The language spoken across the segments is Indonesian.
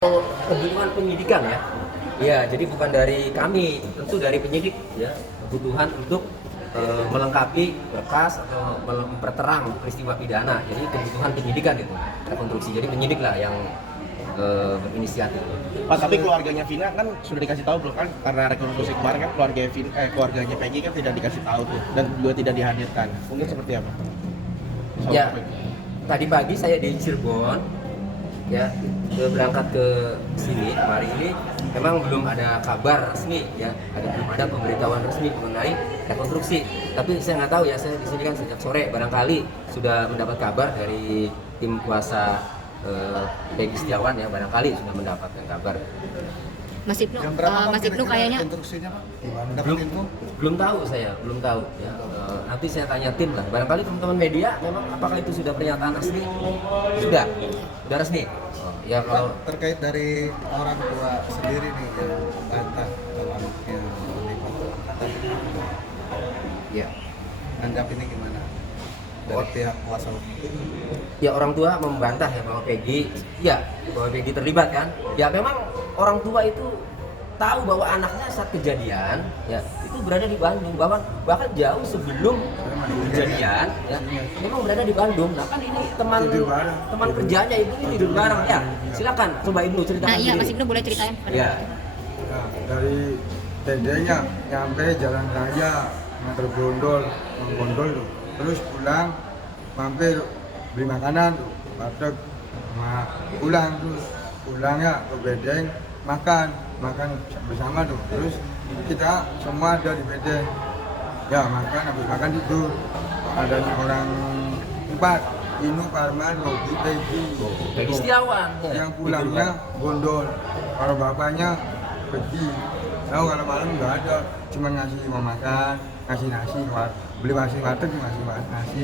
Kebutuhan penyidikan ya. Ya, jadi bukan dari kami, tentu dari penyidik ya. Kebutuhan untuk melengkapi berkas atau memperterang peristiwa pidana. Jadi kebutuhan penyidikan itu, rekonstruksi. Jadi penyidik lah yang berinisiatif. Pak, tapi keluarganya Vina kan sudah dikasih tahu belum kan, karena rekonstruksi kemarin kan keluarganya Peggy kan tidak dikasih tahu tuh dan juga tidak dihadirkan. Mungkin seperti apa? Ya, tadi pagi saya di Cirebon ya, berangkat ke sini kemarin ini memang belum ada kabar resmi ya, belum ada pemberitahuan resmi mengenai rekonstruksi. Tapi saya nggak tahu ya, saya di sini kan sejak sore, barangkali sudah mendapat kabar dari tim kuasa Peggy Setiawan ya, barangkali sudah mendapatkan kabar. Mas Ibnu kayaknya Belum tahu saya, belum tahu ya. Nanti saya tanya tim lah. Barangkali teman-teman media memang apakah itu sudah pernyataan resmi? Sudah resmi. Ya kalau terkait dari orang tua sendiri nih yang bantah kalau anaknya terlibat angkatan, ya, nanggap ini gimana dari pihak kuasa hukum? ya orang tua membantah ya bahwa Peggy terlibat kan. Ya memang orang tua itu tahu bahwa anaknya saat kejadian ya itu berada di Bandung, bahkan jauh sebelum kejadian ya memang berada di Bandung. Nah kan ini teman kerjanya itu tidur bareng ya. Silakan coba Ibnu ceritakan. Nah iya, Mas Ibnu boleh ceritain. Ya. Nah, dari TD-nya nyampe jalan raya nganter gondol tuh, terus pulang mampir beli makanan tuh, warteg, pulang ya ke bedeng makan bersama tuh, terus kita semua ada di bedeng ya, habis makan tidur. Ada orang 4, Inu, Parman, Robi, Peggy Setiawan yang pulangnya gondol, kalau bapaknya pergi. Tahu kalau malam nggak ada, cuma ngasih mau makan, ngasih nasi, beli nasi warteg, ngasih nasi,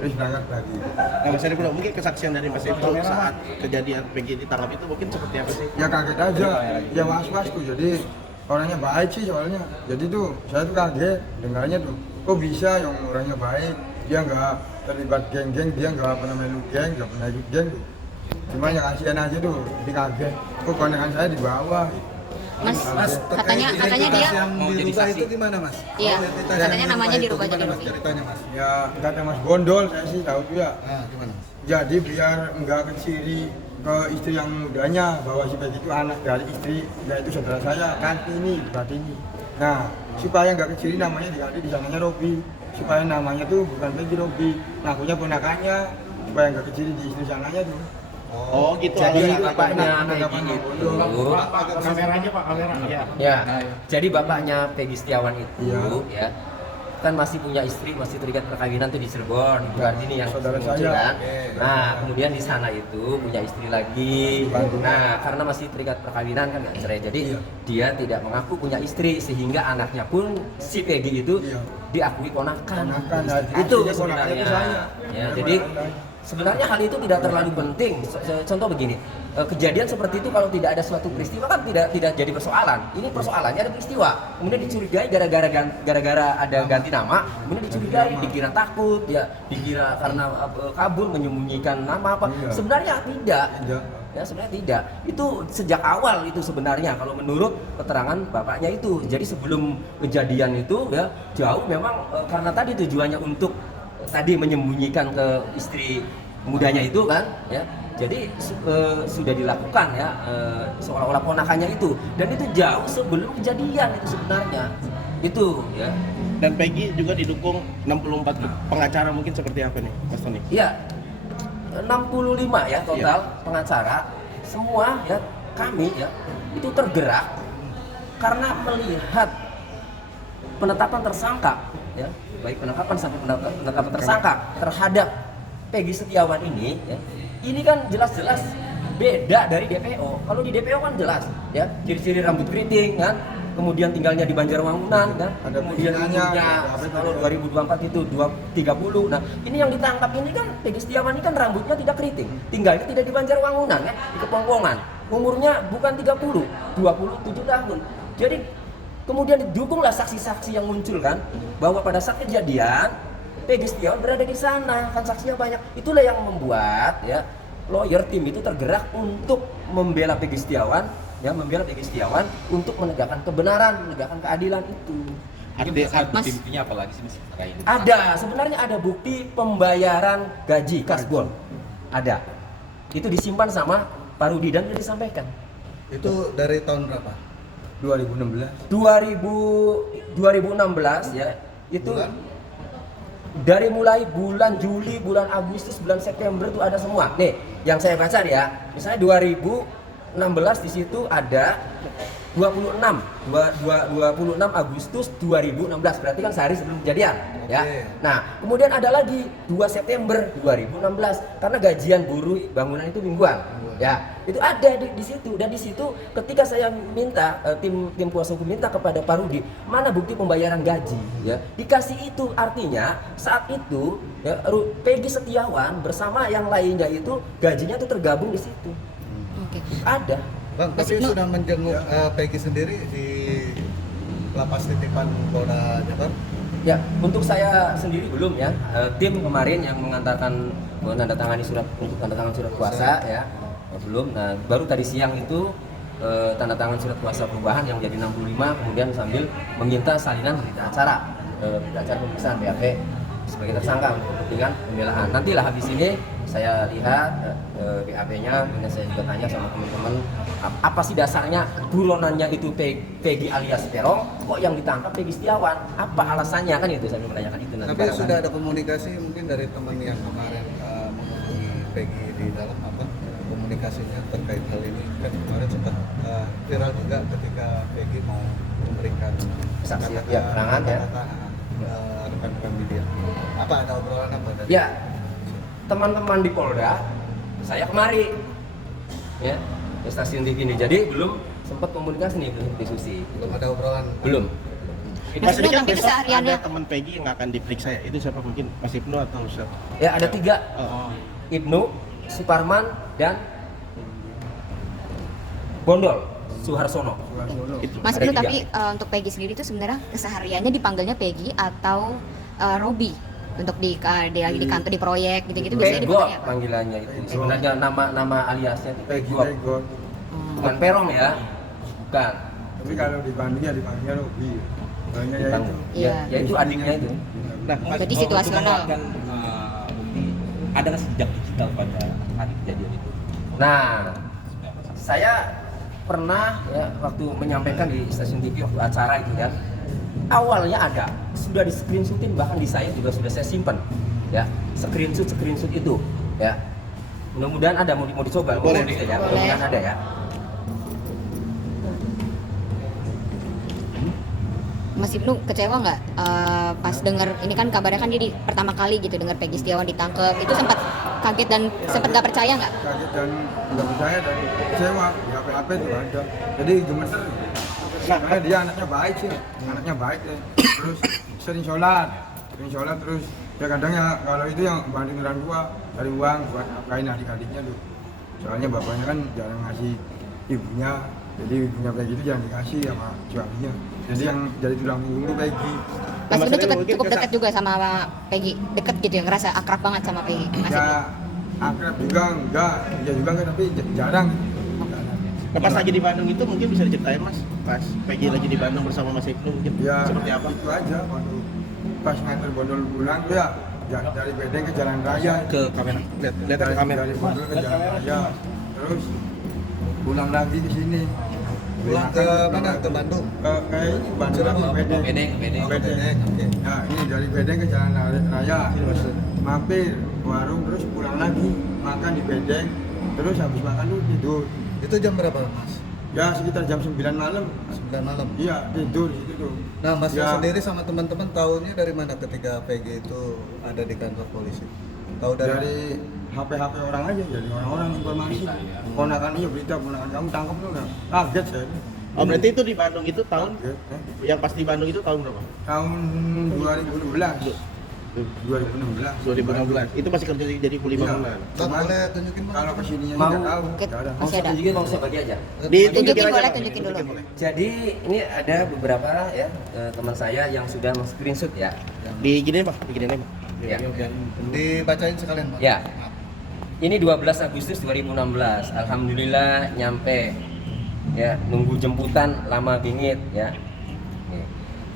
terus berangkat lagi. Nah, Mas Ibnu, mungkin kesaksian dari Mas Ibnu saat kejadian Peggy ditangkap itu mungkin seperti apa sih? Ya kaget aja, ya was-was tuh. Jadi orangnya baik sih soalnya. Jadi tuh saya tuh kaget dengarnya tuh, kok bisa yang orangnya baik, dia nggak terlibat geng-geng, dia nggak pernah melu geng, nggak pernah ikut geng tuh. Cuma yang kasihan aja tuh, dia kaget, kok kondangan saya di bawah. Mas katanya dia yang mau jadi dirubah saksi. itu gimana Mas? Iya, Identitas katanya yang namanya dirubah itu jadi gimana, Mas? Robi. Ceritanya Mas. Ya kata Mas Gondol, saya sih tahu tuh ya. Nah, gimana Mas? Jadi biar nggak keciri ke istri yang mudanya bahwa si Peggy itu anak dari istri, yaitu saudara saya, Kartini, Kartini. Nah, supaya nggak keciri namanya diganti di sananya Robi, supaya namanya tuh bukan Peggy, Robi, ngakunya ponakannya, supaya nggak keciri di istri sananya tuh. Oh gitu. Jadi alasannya. bapaknya Peggy itu Kameranya Pak, kamera. Iya. ya, jadi bapaknya Peggy Setiawan itu Iya. ya kan masih punya istri, masih terikat perkawinan tuh di Cirebon, Ibu Kartini yang Saudara muncul saya. kan. Nah, kemudian di sana itu punya istri lagi. Nah, karena masih terikat perkawinan kan nggak cerai, jadi dia tidak mengaku punya istri sehingga anaknya pun si Peggy itu Iya. diakui ponakan. Ponakan, nah, Itu aslinya ponakannya sebenarnya. itu saya. Ya, jadi sebenarnya hal itu tidak terlalu penting. Contoh begini, kejadian seperti itu kalau tidak ada suatu peristiwa kan tidak jadi persoalan. Ini persoalannya ada peristiwa, kemudian dicurigai gara-gara ada ganti nama, kemudian dicurigai, dikira takut, ya dikira karena kabur menyembunyikan nama apa. Iya. Sebenarnya tidak. Iya. Ya sebenarnya tidak. Itu sejak awal itu sebenarnya kalau menurut keterangan bapaknya itu. Jadi sebelum kejadian itu ya jauh memang karena tadi tujuannya untuk tadi menyembunyikan ke istri mudanya itu kan ya. Jadi sudah dilakukan ya seolah-olah ponakannya itu, dan itu jauh sebelum kejadian itu sebenarnya. Itu ya. Dan Peggy juga didukung 64 pengacara, mungkin seperti apa nih, Mas Tony? Iya. 65 ya total pengacara, semua ya kami ya itu tergerak karena melihat penetapan tersangka ya, baik penangkapan sampai penetapan tersangka terhadap Peggy Setiawan ini ya, ini kan jelas-jelas beda dari DPO. Kalau di DPO kan jelas ya, ciri-ciri rambut keriting kan, kemudian tinggalnya di Banjarwangunan kan, Ada kemudian perizinannya, umurnya ada kalau 2024 itu 30. Nah, ini yang ditangkap ini kan Peggy Setiawan ini kan rambutnya tidak keriting, tinggalnya tidak di Banjarwangunan kan, di Kepongpongan. Umurnya bukan 30, 27 tahun. Jadi kemudian didukunglah saksi-saksi yang muncul kan, bahwa pada saat kejadian Peggy Setiawan berada di sana, kan saksinya banyak. Itulah yang membuat ya lawyer tim itu tergerak untuk membela Peggy Setiawan, ya membela Peggy Setiawan untuk menegakkan kebenaran, menegakkan keadilan itu. Mas- buktinya apa lagi sih Mas? Terkait itu? Ada, sebenarnya ada bukti pembayaran gaji kasbon. Ada. Itu disimpan sama Pak Rudi dan sudah disampaikan. Itu dari tahun berapa? 2016. 2016 ya, itu Bulan? dari mulai bulan Juli, bulan Agustus, bulan September itu ada semua. Nih, yang saya baca nih ya. Misalnya 2016 di situ ada 26 Agustus 2016, berarti kan sehari sebelum kejadian ya. Oke. Nah, kemudian ada lagi 2 September 2016 karena gajian buruh bangunan itu mingguan. Ya, itu ada di situ, dan di situ ketika saya minta tim kuasa hukum minta kepada Pak Rudi, mana bukti pembayaran gaji ya. Dikasih itu, artinya saat itu ya, Peggy Setiawan bersama yang lainnya itu gajinya itu tergabung di situ. Oke. Ada. Bang, Mas tapi Ibnu. sudah menjenguk Peggy sendiri di lapas titipan Polda Jabar? Ya, untuk saya sendiri belum ya. Tim kemarin yang menandatangani surat untuk tanda tangan surat kuasa ya, belum. Nah, baru tadi siang itu tanda tangan surat kuasa perubahan yang jadi 65, kemudian sambil meminta salinan berita acara pemeriksaan BAP sebagai tersangka untuk kepentingan pembelaan. Nantilah habis ini saya lihat BAP-nya, kemudian saya juga tanya sama teman-teman apa sih dasarnya buronannya itu Peggy alias Peron, kok yang ditangkap Peggy Setiawan, apa alasannya, kan itu saya menanyakan itu. Nanti Tapi barangkali. sudah ada komunikasi mungkin dari teman yang kemarin menghubungi Peggy di dalam apa komunikasinya terkait hal ini, kan kemarin sempat viral juga ketika Peggy mau memberikan Saksi, kata-kata- ya, keterangan, ya. kata-kata, rekan-rekan media. Apa ada obrolan apa dari? Ya, teman-teman di Polda, saya kemari ya ke stasiun TV ini, jadi belum sempat komunikasi nih, belum diskusi, Belum ada obrolan. belum. Mas Ini Ibnu, kan tapi besok kesehariannya- ada teman Peggy yang akan diperiksa ya. Itu siapa mungkin? Mas Ibnu atau siapa? Ya ada 3, Oh. Ibnu, Suparman, dan Bondol, Suharsono. Itu. Mas Ada Ibnu, 3. tapi untuk Peggy sendiri itu sebenarnya kesehariannya dipanggilnya Peggy atau Robi untuk di lagi di kantor di proyek gitu-gitu biasanya Pego dipanggilnya apa? panggilannya itu. Sebenarnya nama aliasnya itu Peggy Pego. Pego. Bukan Perong ya. Bukan. Tapi kalau di Bandung ya dipanggilnya Robi. Soalnya ya itu. Iya. Ya itu adiknya itu. Nah, Mas, Jadi Untuk situasional. menguatkan, bukti, ada nggak sih jejak digital pada hari kejadian itu? Nah, saya pernah ya waktu menyampaikan di stasiun TV waktu acara itu ya, awalnya ada, sudah di screenshotin, bahkan di saya juga sudah saya simpan ya, screenshot itu ya. Mudah-mudahan ada, mau dicoba. Boleh. Ya, Boleh. mudah-mudahan ada ya. Mas Ibnu kecewa nggak pas dengar ini, kan kabarnya kan dia pertama kali gitu dengar Peggy Setiawan ditangkap, itu sempat kaget dan sempat nggak percaya nggak? Kaget dan nggak percaya dan kecewa. Di HP juga ada. Jadi gemeter. Karena dia anaknya baik sih, anaknya baik ya. Terus sering sholat terus ya kadang ya kalau itu yang banting orang tua cari uang buat nafkahin adik-adiknya tuh. Soalnya bapaknya kan jarang ngasih ibunya, jadi ibunya kayak gitu jangan dikasih sama suaminya. Jadi yang jadi tulang punggung tuh Peggy. Mas Ibnu Maksudnya mungkin cukup dekat juga sama Peggy, dekat gitu ya, ngerasa akrab banget sama Peggy. Mas Ibnu. Ya akrab juga enggak, ya juga enggak tapi jarang. Nah, pas lagi di Bandung itu mungkin bisa diceritain Mas. Pas Peggy lagi di Bandung bersama Mas Ibnu mungkin Ya seperti apa? itu aja waktu pas nganter Bondol pulang tuh ya dari Bedeng ke Jalan Raya. Ke kamera. Lihat ke kamera. Dari Bondol ke Jalan Raya. Terus pulang lagi ke sini. Pulang ke mana? Ke Bandung. Ke ini Bandung lagi Cirebon. Bedeng. Bedeng. Bedeng. Oke. Nah ini dari Bedeng ke Jalan Raya. Mampir ke warung terus pulang lagi makan di Bedeng. Terus habis makan tuh tidur. Itu jam berapa, Mas? Ya sekitar jam 9 malam. 9 malam. Iya tidur di situ tuh. Nah, Mas Ya. sendiri sama teman-teman tahunya dari mana ketika Peggy itu ada di kantor polisi? Tahu Dari HP-HP orang aja, jadi orang-orang informasi. Ponakan iya berita, ponakan kamu tangkap tuh nggak? Kaget saya. Oh, berarti itu di Bandung itu tahun Kaget, yang pas di Bandung itu tahun berapa? tahun 2016. 2016. 2016. Itu masih kerja jadi kuli Iya. bangunan. Bang, boleh tunjukin Bang? Kalau kesininya Mau. tidak tahu, Oke. nggak ada. Mau Masih saya ada. tunjukin, mau saya bagi aja. Tunjukin aja, boleh, Bang. tunjukin dulu. boleh. Jadi ini ada beberapa ya teman saya yang sudah screenshot ya. Di gini Pak, di gini Pak. Ya. Dibacain sekalian, Bang. Ya. Maaf. Ini 12 Agustus 2016. Alhamdulillah nyampe. Ya, nunggu jemputan lama bingit ya. Nih.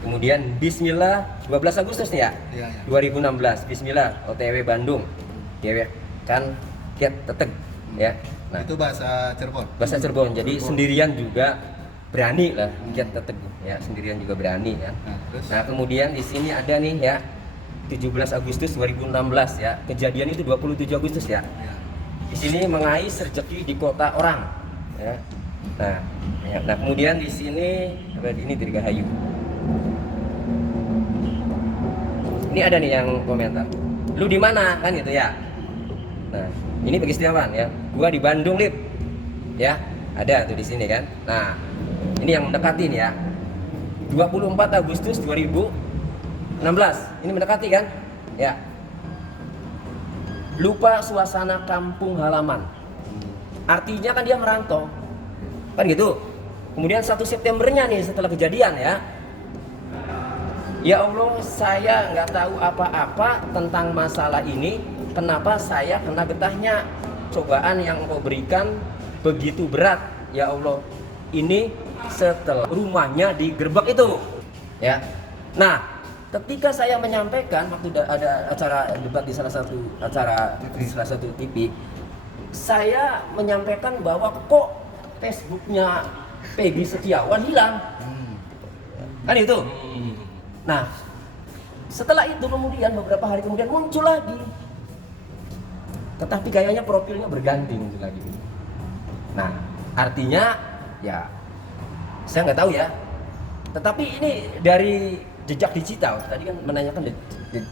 Kemudian bismillah 12 Agustus nih ya. Iya, iya. 2016. Bismillah OTW Bandung. Gewek kan kiat teteg ya. Nah, Itu bahasa Cirebon. bahasa Cirebon. Jadi sendirian juga berani lah kiat teteg ya, sendirian juga berani ya. Nah, terus Nah, kemudian di sini ada nih ya 17 Agustus 2016 ya. Kejadian itu 27 Agustus ya. ya. Di sini mengais rezeki di kota orang ya. Nah, ya. Nah kemudian di sini apa ini Dirgahayu. Ini ada nih yang komentar. Lu di mana kan gitu ya. Nah, ini Peggy Setiawan ya. Gua di Bandung, Lip. Ya, ada tuh di sini kan. Nah, ini yang mendekati nih ya. 24 Agustus 2016. Ini mendekati kan? Ya. Lupa suasana kampung halaman. Artinya kan dia merantau. Kan gitu. Kemudian 1 Septembernya nih setelah kejadian ya. Ya Allah, saya nggak tahu apa-apa tentang masalah ini. Kenapa saya kena getahnya? Cobaan yang Engkau berikan begitu berat. Ya Allah, ini setelah rumahnya digerebek itu. Ya. Nah, ketika saya menyampaikan waktu ada acara debat di salah satu acara di salah satu TV, saya menyampaikan bahwa kok Facebooknya Peggy Setiawan hilang. Kan itu. Nah, setelah itu kemudian beberapa hari kemudian muncul lagi. Tetapi kayaknya profilnya berganti muncul lagi. Nah, artinya ya saya nggak tahu ya. Tetapi ini dari jejak digital, tadi kan menanyakan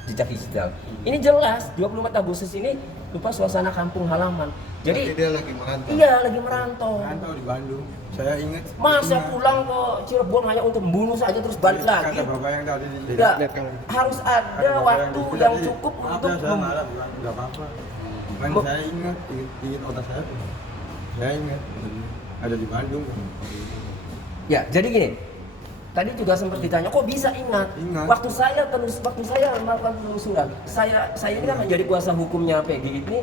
jejak digital. Ini jelas 24 Agustus ini lupa suasana kampung halaman. Jadi Jadi dia lagi merantau. iya lagi merantau. Rantau di Bandung. Saya ingat. Masa pulang ke Cirebon hanya untuk membunuh saja terus balik lagi? Kata bapak yang tadi di Tidak, Lihat kan. harus ada Kata bapak waktu di- yang tadi, cukup maaf untuk ya, saya marah, bukan nggak apa-apa. Cuman Bo- saya ingat otak saya tuh. Saya ingat ada di Bandung. Ya, jadi gini. Tadi juga sempat ditanya, kok bisa ingat? Ingat. Waktu saya melakukan penelusuran, saya ini kan menjadi kuasa hukumnya Peggy ini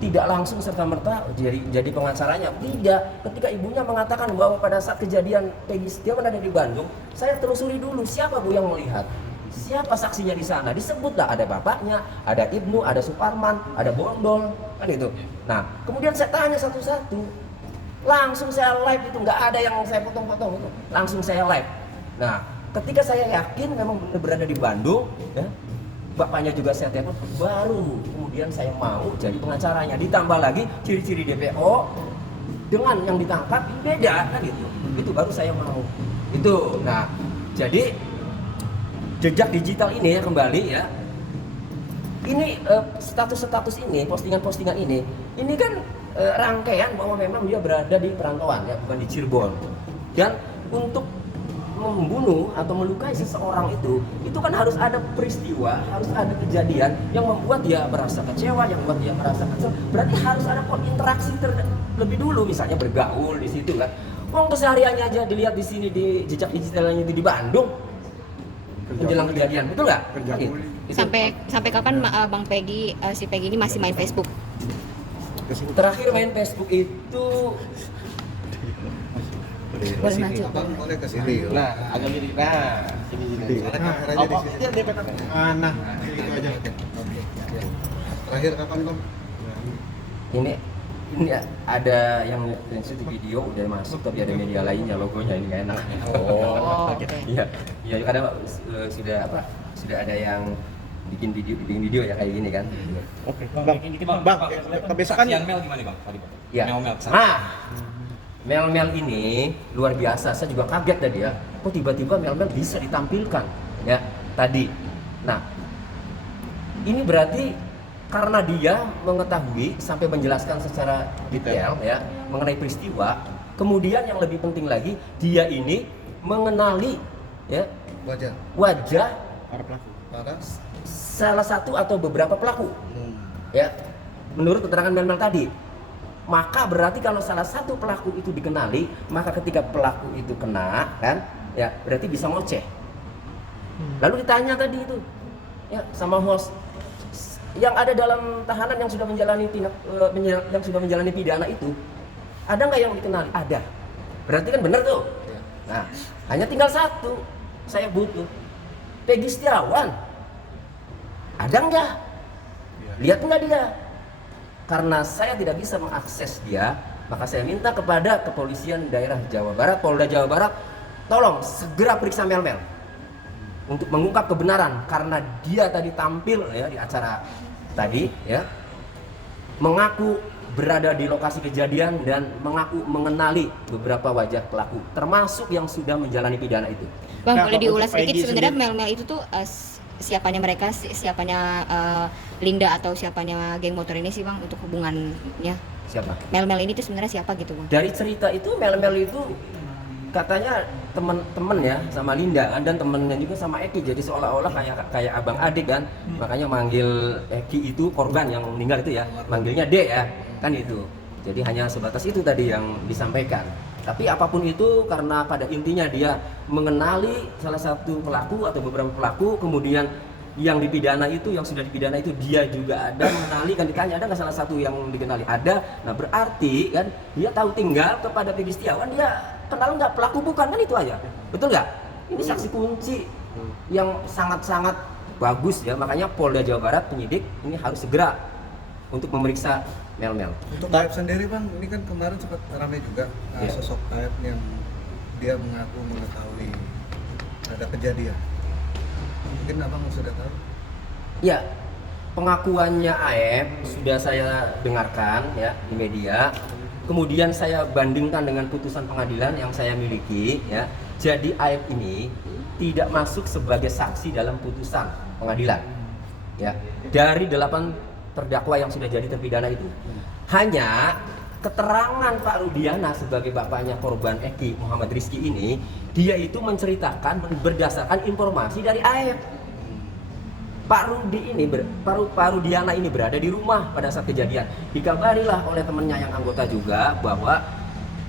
tidak langsung serta merta jadi pengacaranya. Tidak. Ketika ibunya mengatakan bahwa pada saat kejadian Peggy Setiawan ada di Bandung, saya telusuri dulu siapa Bu yang melihat. Siapa saksinya di sana? Disebutlah ada bapaknya, ada Ibnu, ada Suparman, ada Bondol, kan itu. Nah, kemudian saya tanya satu-satu. Langsung saya live itu, nggak ada yang saya potong-potong itu. Langsung saya live. Nah, ketika saya yakin memang benar berada di Bandung, ya, bapaknya juga saya telepon, baru kemudian saya mau jadi pengacaranya. Ditambah lagi ciri-ciri DPO dengan yang ditangkap beda kan gitu. Itu baru saya mau. Itu. Nah, jadi jejak digital ini ya kembali ya. Ini status-status ini, postingan-postingan ini kan rangkaian bahwa memang dia berada di perantauan ya, bukan di Cirebon. Dan untuk membunuh atau melukai seseorang itu kan harus ada peristiwa, harus ada kejadian yang membuat dia merasa kecewa, yang membuat dia merasa kesel. Berarti harus ada interaksi terlebih dulu, misalnya bergaul di situ kan. Wong kesehariannya aja dilihat di sini di jejak digitalnya itu di Bandung menjelang kejadian, betul nggak? Kerja Gitu. kuli. Itu. Sampai kapan Bang Peggy si Peggy ini masih main Facebook? Terakhir main Facebook itu Boleh maju. Abang boleh ke sini. Nah, agak mirip. Nah, sini. Soalnya kameranya di sini. Dia DP mana? Gitu aja. Oke. Terakhir kapan Bang? ini ada yang sensitif video udah masuk tapi ada media lainnya logonya ini nggak enak. Oh, oke. Iya, iya kadang sudah ada yang bikin video ya kayak gini kan. Oke. Bang, Bang, kebiasaan yang Mel gimana bang? Tadi bang. Iya. Mel. Nah, Mel ini luar biasa. Saya juga kaget tadi ya. Kok tiba-tiba Mel bisa ditampilkan ya tadi. Nah, ini berarti karena dia mengetahui sampai menjelaskan secara detail ya mengenai peristiwa. Kemudian yang lebih penting lagi, dia ini mengenali ya wajah para pelaku. Para salah satu atau beberapa pelaku. Ya, menurut keterangan Mel tadi. Maka berarti kalau salah satu pelaku itu dikenali, maka ketika pelaku itu kena kan, ya berarti bisa ngoceh. Lalu ditanya tadi itu, ya sama host, yang ada dalam tahanan yang sudah menjalani pidana itu, ada nggak yang dikenali? Ada. Berarti kan benar tuh. Nah, hanya tinggal satu. Saya butuh Peggy Setiawan. Ada nggak? Lihat nggak dia? Karena saya tidak bisa mengakses dia, maka saya minta kepada Kepolisian Daerah Jawa Barat, Polda Jawa Barat, tolong segera periksa Mel untuk mengungkap kebenaran, karena dia tadi tampil ya di acara tadi ya, mengaku berada di lokasi kejadian dan mengaku mengenali beberapa wajah pelaku, termasuk yang sudah menjalani pidana itu. Bang, Nah, boleh kalau diulas untuk sedikit Peggy sebenarnya sendiri- Mel-Mel itu tuh siapanya mereka, siapanya Linda atau siapanya geng motor ini sih Bang, untuk hubungannya? Siapa? Mel-Mel ini tuh sebenarnya siapa gitu Bang? Dari cerita itu Mel itu katanya temen-temen ya sama Linda kan, dan temennya juga sama Eki, jadi seolah-olah kayak abang adik kan. Makanya manggil Eki itu korban yang meninggal itu ya, manggilnya D ya kan itu. Jadi hanya sebatas itu tadi yang disampaikan. Tapi apapun itu, karena pada intinya dia mengenali salah satu pelaku atau beberapa pelaku, kemudian yang dipidana itu, yang sudah dipidana itu dia juga ada mengenali, kan ditanya ada nggak salah satu yang dikenali, ada. Nah berarti kan dia tahu tinggal kepada Peggy Setiawan, dia kenal nggak pelaku bukan, kan itu aja, betul nggak? Ini saksi kunci yang sangat-sangat bagus ya, makanya Polda Jawa Barat penyidik ini harus segera untuk memeriksa Mel. Untuk Aep sendiri Bang, ini kan kemarin sempat ramai juga Iya. sosok Aep yang dia mengaku mengetahui ada kejadian. Mungkin Abang sudah tahu. Ya, pengakuannya Aep sudah saya dengarkan ya di media. Kemudian saya bandingkan dengan putusan pengadilan yang saya miliki ya. Jadi Aep ini tidak masuk sebagai saksi dalam putusan pengadilan. Ya, dari 8 terdakwa yang sudah jadi terpidana itu. Hanya keterangan Pak Rudiana sebagai bapaknya korban Eki Muhammad Rizky ini, dia itu menceritakan berdasarkan informasi dari Aep. Pak Rudiana ini berada di rumah pada saat kejadian. Dikabarilah oleh temannya yang anggota juga bahwa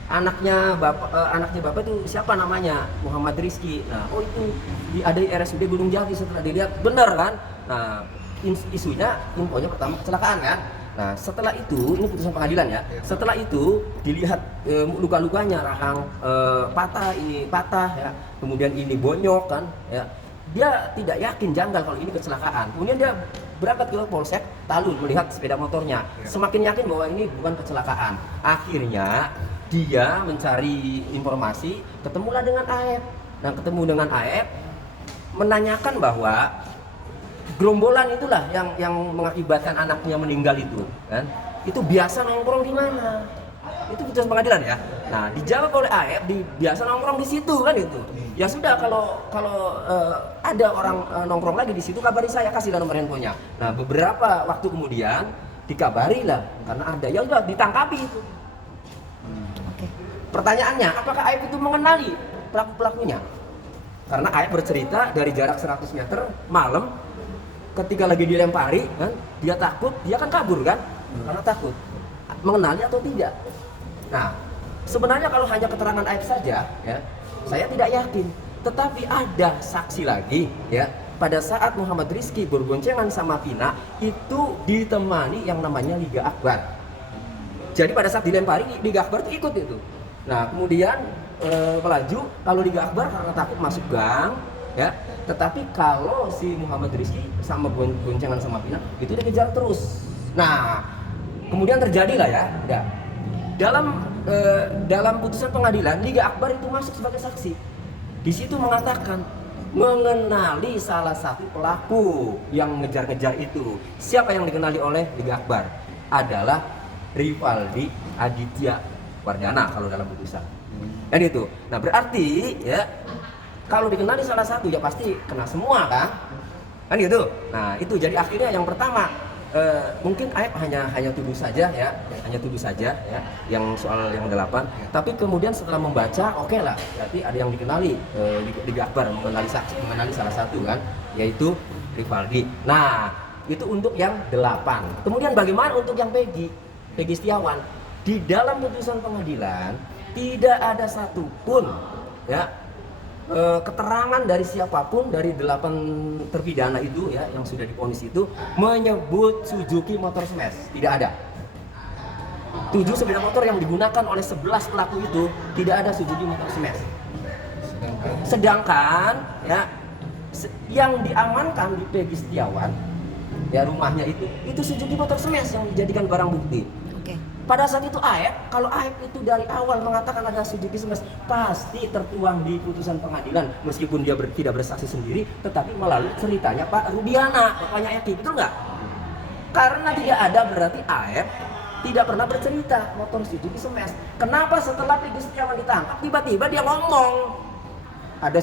anaknya bapak itu siapa namanya, Muhammad Rizky. Nah, oh itu ada di RSUD Gunung Jati. Setelah dilihat benar kan. Nah, infonya pertama kecelakaan kan. Nah setelah itu, ini putusan pengadilan ya, setelah itu dilihat luka-lukanya, rahang patah ya, kemudian ini bonyok kan ya, dia tidak yakin, janggal kalau ini kecelakaan. Kemudian dia berangkat ke Polsek Talun melihat sepeda motornya, semakin yakin bahwa ini bukan kecelakaan. Akhirnya dia mencari informasi, ketemulah dengan Aep. Nah ketemu dengan Aep, menanyakan bahwa gerombolan itulah yang mengakibatkan anaknya meninggal itu kan, itu biasa nongkrong di mana, itu putusan pengadilan ya. Nah dijawab oleh Aep, biasa nongkrong di situ kan itu. Ya sudah, kalau ada orang nongkrong lagi di situ kabari saya, kasihlah nomor handphonenya. Nah beberapa waktu kemudian dikabarilah karena ada, ya udah ditangkapi itu. Oke. Pertanyaannya, apakah Aep itu mengenali pelaku-pelakunya? Karena Aep bercerita dari jarak 100 meter malam, ketika lagi dilempari kan, dia takut, dia kan kabur kan, karena takut. Mengenali atau tidak? Nah, sebenarnya kalau hanya keterangan Aep saja ya, saya tidak yakin. Tetapi ada saksi lagi ya, pada saat Muhammad Rizky berboncengan sama Vina itu ditemani yang namanya Liga Akbar. Jadi pada saat dilempari, Liga Akbar itu ikut itu. Nah, kemudian melaju, kalau Liga Akbar karena takut masuk gang ya, tetapi kalau si Muhammad Rizky sama boncengan sama Vina itu dikejar terus. Nah kemudian terjadilah ya, dalam putusan pengadilan Liga Akbar itu masuk sebagai saksi. Di situ mengatakan mengenali salah satu pelaku yang ngejar-ngejar itu. Siapa yang dikenali oleh Liga Akbar? Adalah Rivaldi Aditya Wardana kalau dalam putusan. Dan itu. Nah berarti ya, kalau dikenali salah satu ya pasti kena semua kan gitu. Nah itu jadi akhirnya yang pertama mungkin Aep hanya tuduh saja ya, yang soal yang 8. Tapi kemudian setelah membaca, oke lah, berarti ada yang dikenali, Liga Akbar mengenali salah satu kan, yaitu Rivaldi. Nah itu untuk yang 8. Kemudian bagaimana untuk yang Peggy Setiawan? Di dalam putusan pengadilan tidak ada satupun ya keterangan dari siapapun dari 8 terpidana itu ya yang sudah divonis itu menyebut Suzuki Motor Smash. Tidak ada. 7 sepeda motor yang digunakan oleh 11 pelaku itu tidak ada Suzuki Motor Smash. Sedangkan ya yang diamankan di Peggy Setiawan ya rumahnya itu Suzuki Motor Smash yang dijadikan barang bukti. Oke. Pada saat itu kalau AF itu dari awal mengatakan ada Suzuki Smash, pasti tertuang di putusan pengadilan meskipun dia tidak bersaksi sendiri, tetapi melalui ceritanya Pak Rudiana, bapaknya Eki, betul nggak? Karena tidak ada berarti AF tidak pernah bercerita motor Suzuki Smash. Kenapa setelah Peggy Setiawan ditangkap tiba-tiba dia ngomong ada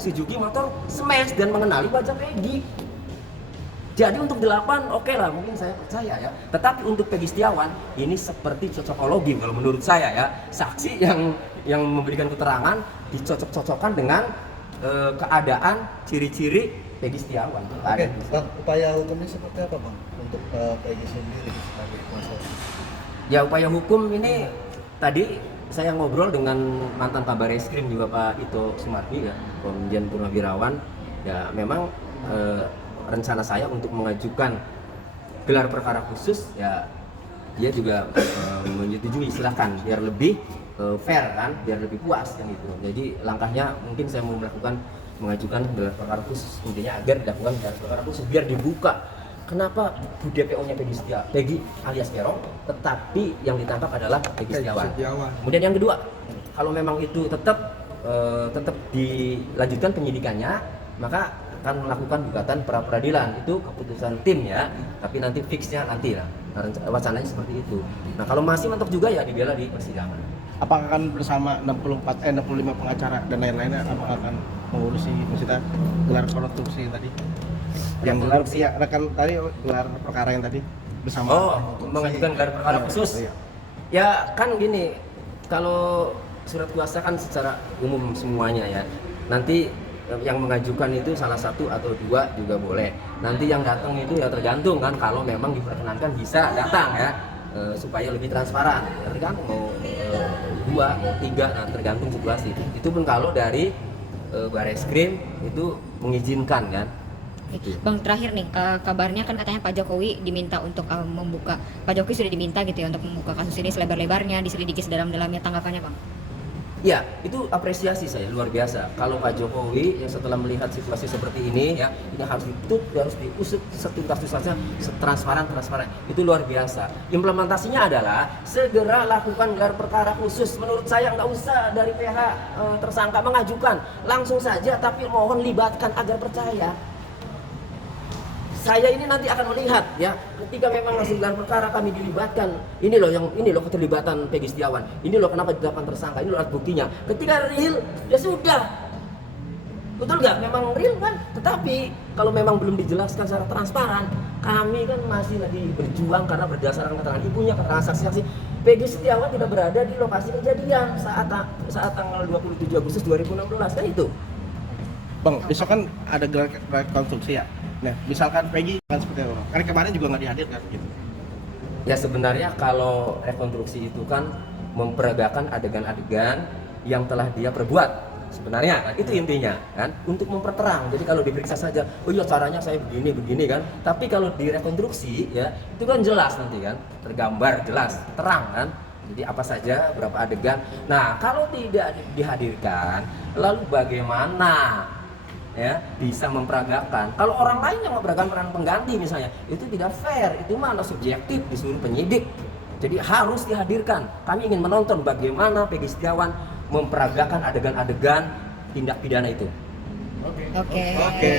Suzuki Motor Smash dan mengenali wajah Peggy. Jadi untuk 8 oke lah mungkin saya percaya ya. Tetapi untuk Peggy Setiawan ini seperti cocokologi kalau menurut saya ya. Saksi yang memberikan keterangan dicocok-cocokkan dengan keadaan ciri-ciri Peggy Setiawan. Oke, Bang, upaya hukumnya seperti apa Bang untuk Peggy sendiri sebagai kuasa? Ya upaya hukum ini tadi saya ngobrol dengan mantan Kabar Eskrim juga Pak Ito Sumardi ya, Komjen Purnawirawan. Ya memang rencana saya untuk mengajukan gelar perkara khusus ya dia juga menyetujui, silakan biar lebih fair kan, biar lebih puas kan itu. Jadi langkahnya mungkin saya mau mengajukan gelar perkara khusus intinya agar dilakukan gelar perkara khusus biar dibuka kenapa DPO-nya Peggy alias Peron, tetapi yang ditangkap adalah Peggy Setiawan. Kemudian yang kedua, kalau memang itu tetap dilanjutkan penyidikannya, maka akan melakukan gugatan pra peradilan. Itu keputusan tim ya, tapi nanti fixnya nanti lah. Wacananya seperti itu. Nah kalau masih mentok juga ya dibela di persidangan. Apakah akan bersama 65 pengacara dan lain-lainnya apakah akan mengurusi maksudnya gelar konstruksi tadi? Yang gelar ya rekan tadi gelar perkara yang tadi bersama. Mengajukan gelar perkara khusus. Iya. Ya kan gini, kalau surat kuasa kan secara umum semuanya ya. Nanti yang mengajukan itu salah satu atau 2 juga boleh. Nanti yang datang itu ya tergantung kan, kalau memang diperkenankan bisa datang ya, supaya lebih transparan. Tergantung mau 2, 3, nah tergantung situasi. Itu pun kalau dari Bareskrim itu mengizinkan kan. Bang, terakhir nih, kabarnya kan katanya Pak Jokowi diminta untuk membuka, Pak Jokowi sudah diminta gitu ya untuk membuka kasus ini selebar-lebarnya, diselidiki sedalam-dalamnya. Tanggapannya Bang? Ya, itu apresiasi saya luar biasa. Kalau Pak Jokowi yang setelah melihat situasi seperti ini ya, ini harus ditutup, harus diusut setuntas-tuntasnya, transparan. Itu luar biasa. Implementasinya adalah segera lakukan gelar perkara khusus. Menurut saya nggak usah dari pihak tersangka mengajukan, langsung saja. Tapi mohon libatkan agar percaya. Saya ini nanti akan melihat ya, ketika memang hasil gelar perkara kami dilibatkan, ini loh keterlibatan Peggy Setiawan, ini loh kenapa ditetapkan tersangka, ini loh alat buktinya. Ketika real ya sudah, betul nggak? Memang real kan. Tetapi kalau memang belum dijelaskan secara transparan, kami kan masih lagi berjuang karena berdasarkan keterangan ibunya, keterangan saksi-saksi. Peggy Setiawan tidak berada di lokasi kejadian saat tanggal 27 Agustus 2016 kan itu. Bang, besok kan ada gelar rekonstruksi ya. Nah, misalkan Peggy kan seperti apa? Karena kemarin juga nggak dihadirkan gitu. Ya sebenarnya kalau rekonstruksi itu kan memperagakan adegan-adegan yang telah dia perbuat sebenarnya kan, itu intinya kan, untuk memperterang. Jadi kalau diperiksa saja, oh iya caranya saya begini kan, tapi kalau direkonstruksi ya itu kan jelas nanti kan, tergambar jelas, terang kan. Jadi apa saja, berapa adegan. Nah kalau tidak dihadirkan, lalu bagaimana ya bisa memperagakan? Kalau orang lain yang memperagakan peran pengganti misalnya, itu tidak fair, itu malah subjektif disuruh penyidik. Jadi harus dihadirkan. Kami ingin menonton bagaimana Peggy Setiawan memperagakan adegan-adegan tindak pidana itu. Oke.